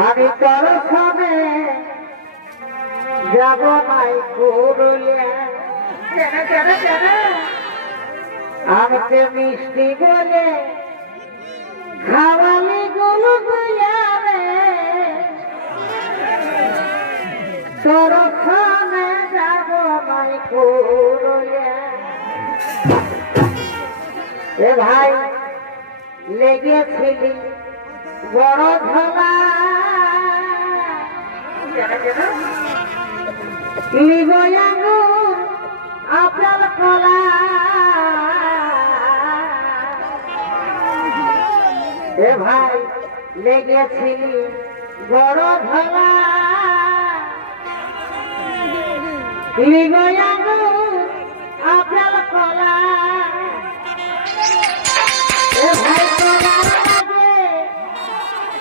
আমি তোর সামনে যাব নাই করলে আমি তো মিষ্টি বলে খাওয়ালি গুলো তোর সামনে যাব নাই করলে এ ভাই লেগেছিলি বড় ধলা আপনার কলা এ ভাই লেগেছিলি বড় ধলা আপনার কলা এ ভাই